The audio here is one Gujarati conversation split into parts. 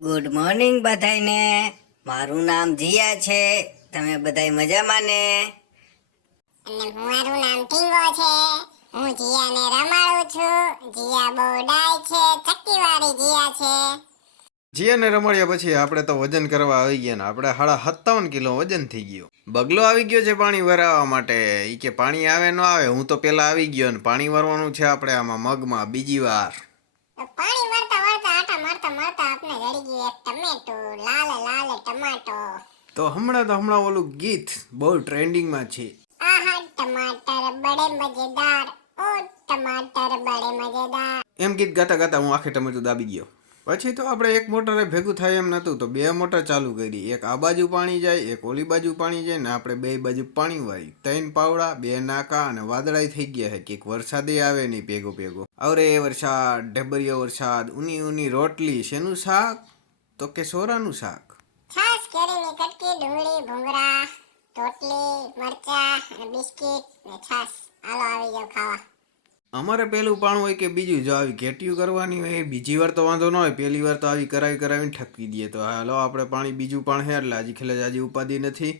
ગુડ મોર્નિંગ બધાને. મારું નામ જીયા છે. તમે બધાય મજામાં ને? અને મારું નામ ટીંગો છે. હું જીયાને રમાડું છું. જીયા બહુ ડાય છે, ચક્કીવાળી જીયા છે. જીયાને રમાડ્યા પછી આપણે તો વજન કરવા આવી ગયા ને આપણે 57 કિલો વજન થઈ ગયું. બગલો આવી ગયો છે પાણી ભરાવવા માટે. ઈ કે પાણી આવે ન આવે, હું તો પેલા આવી ગયો ને પાણી ભરવાનું છે આપણે આમાં મગમાં બીજી વાર. પાણી વળતા વળતા આટા મારતા મારતા આપણે જડી ગયું એક ટમેટો, લાલ લાલ ટમાટો. તો હમણાં ઓલું ગીત બહુ ટ્રેન્ડિંગમાં છે. આહા ટમાટર બડે મજેદાર, ઓ ટમાટર બડે મજેદાર. એમ ગીત ગાતા ગાતા હું આખે ટમેટું દાબી ગયો. પછી તો આપણે એક મોટરે ભેગું થાય એમ નહોતું તો 2 મોટર ચાલુ કરી. એક આ બાજુ પાણી જાય, એક ઓલી બાજુ પાણી જાય ને આપણે 2 બાજુ પાણી વાળી 3 પાવડા 2 નાકા અને વાદળાઈ થઈ ગયા છે કે વરસાદે આવે નહીં ભેગો. અરે વરસાદ, ઢેબરિયો વરસાદ, ઊની રોટલી. શેનું શાક? તો કે સોરાનું શાક. છાશ કેરીની કટકી, ડુંગળી, ભૂંગળા, રોટલી, મરચા અને બિસ્કિટ ને છાશ. હાલો આવી જાવ ખાવા. અમારે પેલું પાણું હોય કે બીજું જો આવી ઘેટિયું કરવાની હોય બીજી વાર તો વાંધો ન હોય, પહેલી વાર તો આવી કરાવીને ઠપકી દઈએ. તો હાલો આપણે પાણી બીજું પાણ છે એટલે હજી ખેલે હજી ઉપાધિ નથી,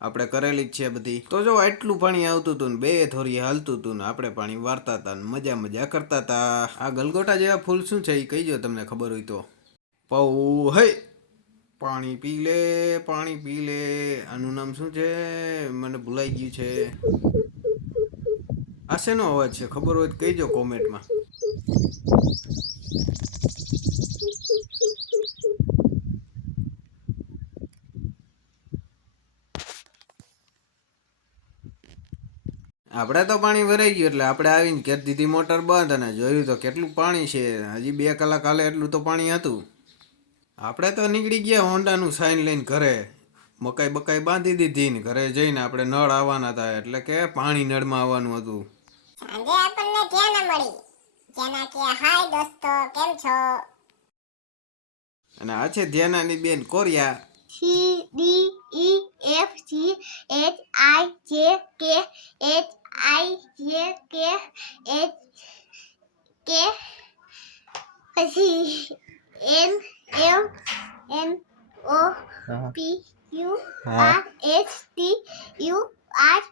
આપણે કરેલી જ છે બધી. તો જો આટલું પાણી આવતું હતું ને 2 થોરી હાલતું હતું ને આપણે પાણી વારતા હતા ને મજા કરતા હતા. આ ગલગોટા જેવા ફૂલ શું છે એ કહીજો તમને ખબર હોય તો. પૌ હે પાણી પી લે. આનું નામ શું છે મને ભૂલાઈ ગયું છે. આ શેનો અવાજ છે ખબર હોય તો કહીજો કોમેન્ટમાં. આપણે તો પાણી ભરાઈ ગયું એટલે આપણે આવીને કરી દીધી મોટર બંધ અને જોયું તો કેટલું પાણી છે. હજી 2 કલાક હાલે એટલું તો પાણી હતું. આપણે તો નીકળી ગયા હોન્ડાનું સાઈન લઈને ઘરે. મકાઈ બાંધી દીધી ને ઘરે જઈને આપણે નળ આવવાના હતા એટલે કે પાણી નળમાં આવવાનું હતું. સાંજે આપણને ધ્યાન મળી. જેના કે હાય દોસ્તો, કેમ છો? અને આ છે ધ્યાનાની બેન Korea. C D E F G H I J K H પછી N M N O P Q R S T U R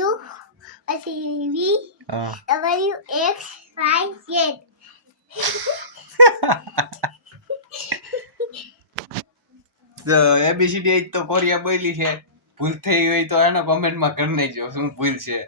U પછી V W X Y Z. ABCD તો કોરિયા બોલી છે. ભૂલ થઈ હોય તો એનો કોમેન્ટમાં કરી નાખજો શું ભૂલ છે.